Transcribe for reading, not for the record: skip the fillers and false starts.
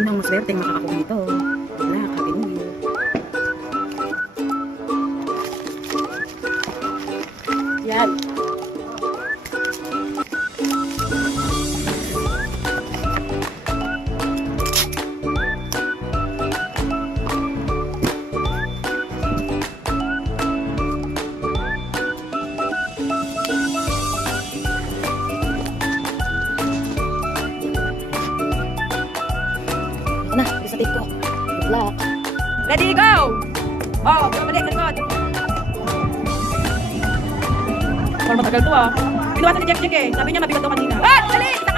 Sinong maswerte makakakuha nito? Wala, Happy New Year. Yan. Ito na, isa TikTok. Good luck. Ready, go! Oh, balik, likod. Parang matagal to ah. Pinuwasan ni Jack eh. Sabi niya mabigat to kanina. Ah, dali!